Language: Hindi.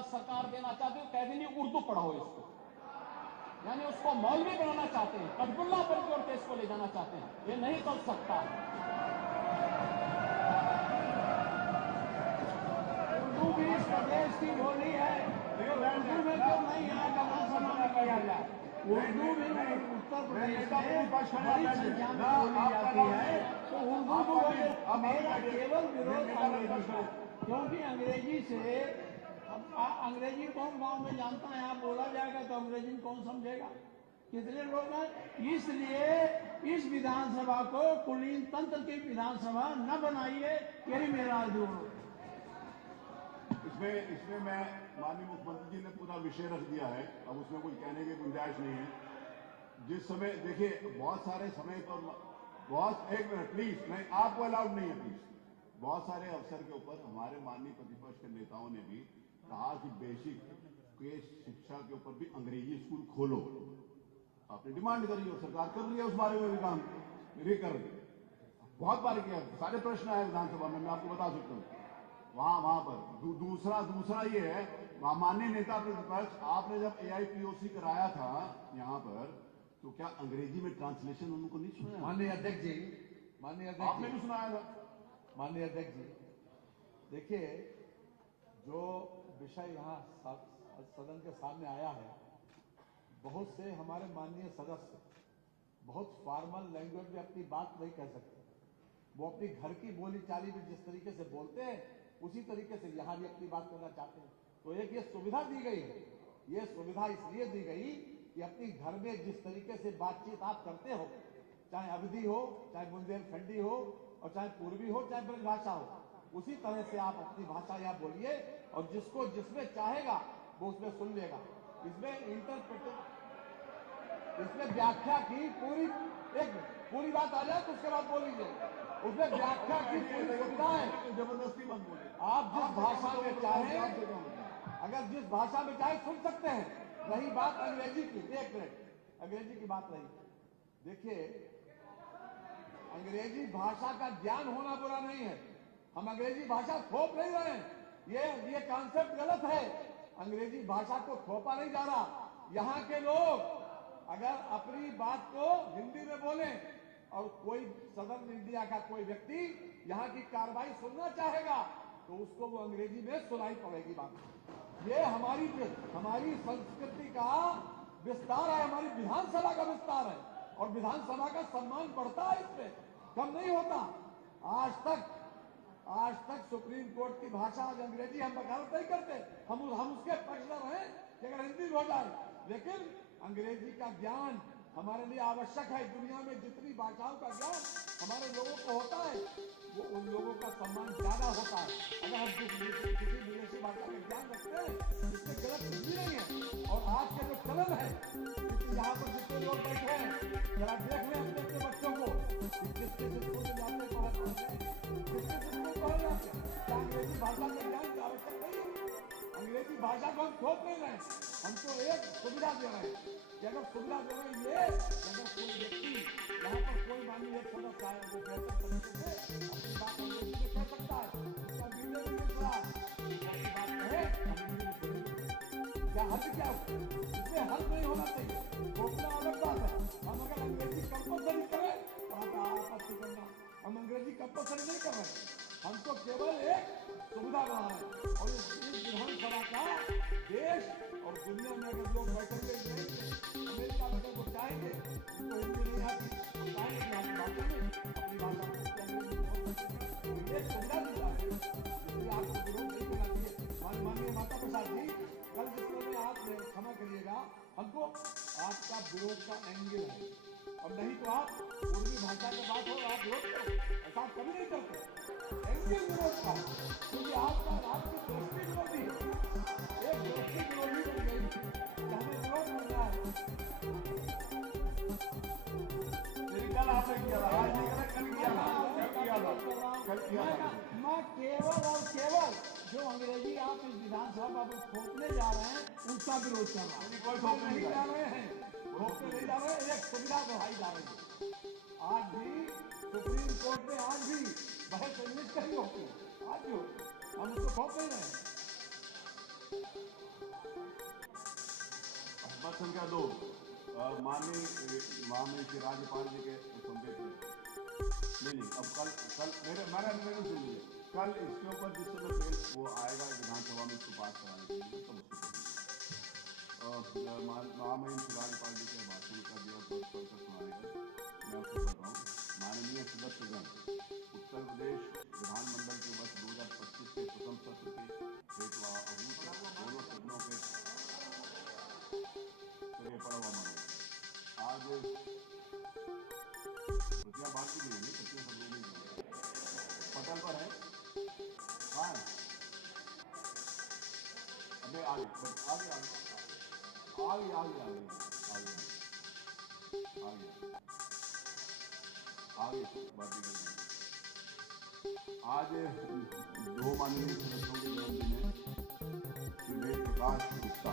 दर्जा सरकार देना चाहती है, कह देनी उर्दू पढ़ाओ इसको, यानी उसको मौलवी बनाना चाहते हैं, कटबुल्ला पर जोड़ के इसको ले जाना चाहते हैं। ये नहीं चल सकता। उर्दू भी इस प्रदेश की बोली है, तो उर्दू में क्यों नहीं यहाँ का नाम सम्मान किया जाए? उर्दू भी उत्तर प्रदेश में बड़ी संख्या में बोली जाती है, तो उर्दू को मेरा केवल विरोध अंग्रेजी का, क्योंकि अंग्रेजी से अंग्रेजी कौन गांव में जानता है? आप बोला जाएगा तो अंग्रेजी कौन समझेगा? कितने लोग हैं? इसलिए इस विधानसभा को कुलीन तंत्र की विधानसभा न बनाइए, यही मेरा जोड़। इसमें मैं माननीय मुख्यमंत्री जी ने पूरा विषय रख दिया है, अब उसमें कोई कहने की गुंजाइश नहीं है। जिस समय देखिए बहुत सारे समय पर बहुत, एक मिनट प्लीज, नहीं आपको अलाउड नहीं है प्लीज। बहुत सारे अवसर के ऊपर हमारे माननीय प्रतिपक्ष के नेताओं ने भी कहा कि बेसिक के शिक्षा के ऊपर भी अंग्रेजी स्कूल खोलो। आपने डिमांड करी और सरकार कर रही है उस बारे में भी काम, नहीं कर रही, बहुत बार किया, सारे प्रश्न आए विधानसभा में, मैं आपको बता सकता हूँ वहां पर। दूसरा ये है, माननीय नेता प्रतिपक्ष, आपने जब AIPOC कराया था यहाँ पर, तो क्या अंग्रेजी में ट्रांसलेशन उनको नहीं सुनाया? माननीय अध्यक्ष जी, आपने भी सुनाया था। माननीय अध्यक्ष जी, देखिए जो विषय यहाँ सदन के सामने आया है, बहुत से हमारे माननीय सदस्य बहुत फॉर्मल लैंग्वेज में अपनी बात नहीं कह सकते। वो अपनी घर की बोली चाली में जिस तरीके से बोलते हैं उसी तरीके से यहाँ भी अपनी बात करना चाहते हैं। तो एक ये सुविधा दी गई है, ये सुविधा इसलिए दी गई कि अपनी घर में जिस तरीके से बातचीत आप करते हो, चाहे अवधी हो, चाहे बुंदेलखंडी हो, और चाहे पूर्वी हो, चाहे ब्रजभाषा हो, उसी तरह से आप अपनी भाषा यहाँ बोलिए, और जिसको जिसमें चाहेगा वो उसमें सुन लेगा। इसमें व्याख्या की पूरी बात आ जाए तो उसके बाद बोल लीजिए। उसमें व्याख्या की पूरी सुविधा है, जबरदस्ती मत बोलिए। आप जिस भाषा में चाहे, अगर जिस भाषा में चाहे सुन सकते हैं। रही बात अंग्रेजी की, एक मिनट, अंग्रेजी की बात रही, देखिए अंग्रेजी भाषा का ज्ञान होना बुरा नहीं है, हम अंग्रेजी भाषा थोप नहीं रहे हैं, ये कॉन्सेप्ट गलत है। अंग्रेजी भाषा को थोपा नहीं जा रहा। यहाँ के लोग अगर अपनी बात को हिंदी में बोले और कोई सदर्न इंडिया का कोई व्यक्ति यहाँ की कार्रवाई सुनना चाहेगा तो उसको वो अंग्रेजी में सुनाई पड़ेगी बात। ये हमारी संस्कृति का विस्तार है, हमारी विधानसभा का विस्तार है, और विधानसभा का सम्मान बढ़ता है, इसमें कम नहीं होता। आज तक सुप्रीम कोर्ट की भाषा आज अंग्रेजी, हम वकालत नहीं करते, हम उसके पक्षधर हैं कि अगर हिंदी हो जाए, लेकिन अंग्रेजी का ज्ञान हमारे लिए आवश्यक है। दुनिया में जितनी भाषाओं का ज्ञान हमारे लोगों को होता है, वो उन लोगों का सम्मान ज्यादा होता है। अगर हम किसी विदेशी भाषा का ज्ञान रखते हैं, इसमें गलत कुछ भी नहीं है। और आज का जो चलन है, यहाँ पर जितने लोग बैठे हैं, जरा देख लें अपने अपने बच्चों को, किसके स्कूल में जाते क्या अंग्रेजी भाषा का ज्ञान की आवश्यक नहीं है। अंग्रेजी भाषा को हम थोप नहीं रहे, हम तो एक सुविधा दे रहे हैं कि अगर सुविधा दे रहे हैं ये, अगर कोई व्यक्ति यहाँ पर कोई माननीय एक सदस्य आए, वो बेहतर तरीके से अपनी बात अंग्रेजी में कह सकता है, उसका वीडियो भी दिख रहा है, अपनी बात कहे, क्या हद क्या, इसमें हद नहीं होना चाहिए। थोपना अलग बात है। हम अगर अंग्रेजी कंपलसरी करें तो आपत्ति करना, हम अंग्रेजी कंपलसरी नहीं कर रहे, हम तो केवल एक सुविधा बना रहे हैं। और इस विधानसभा का देश और दुनिया में अगर लोग बैठेंगे, अमेरिका में अगर वो चाहेंगे, उनको हिंदी नहीं आती, वो चाहेंगे अपनी भाषा में, अपनी भाषा में एक सुविधा दी जा रही है, इसलिए आपको विरोध नहीं करना चाहिए। माननीय माता प्रसाद जी, कल जिस तरह आप क्षमा करिएगा, हमको आपका विरोध का एंगल है, और नहीं तो आप उर्दू भाषा की बात हो आप विरोध करो, ऐसा आप कभी नहीं करते। एंगल विरोध का, क्योंकि आपकी दृष्टि विरोधी, एक दृष्टि विरोधी बन गई, हमें विरोध करना है। कल आपने किया था, आज नहीं करा, कल किया था, मैं केवल और केवल जो अंग्रेजी आप इस विधानसभा पर थोपने जा रहे हैं, उसका विरोध कर रहा है। कोई थोपने नहीं जा रहे हैं, थोपने नहीं जा रहे हैं, एक सुविधा बढ़ाई जा रही है। आज भी सुप्रीम कोर्ट में आज भी बहस इंग्लिश का ही होती है, आज भी होती है, हम उसको थोप नहीं रहे हैं। बात संख्या 2 माननीय राज्यपाल जी के संदेश नहीं अब कल मेरे सुन लीजिए कल इसके ऊपर जिस समय बिल वो आएगा विधानसभा में इसको पास कराने के लिए तब उसको महामहिम राज्यपाल जी के भाषण का दिया पढ़कर सुनाएगा मैं आपको पढ़ रहा हूँ। माननीय सदस्यगण, उत्तर प्रदेश विधानमंडल के वर्ष 2025 के प्रथम सत्र के हेतु दोनों सदनों के पढ़वा मानो आज प्रतिया बात की नहीं प्रतिया सब लोग नहीं पटल पर है। हाँ अबे आगे आगे आगे आगे आगे आगे आगे बात आज 2 माननीय सदस्यों के जन्मदिन है। श्री वेद प्रकाश गुप्ता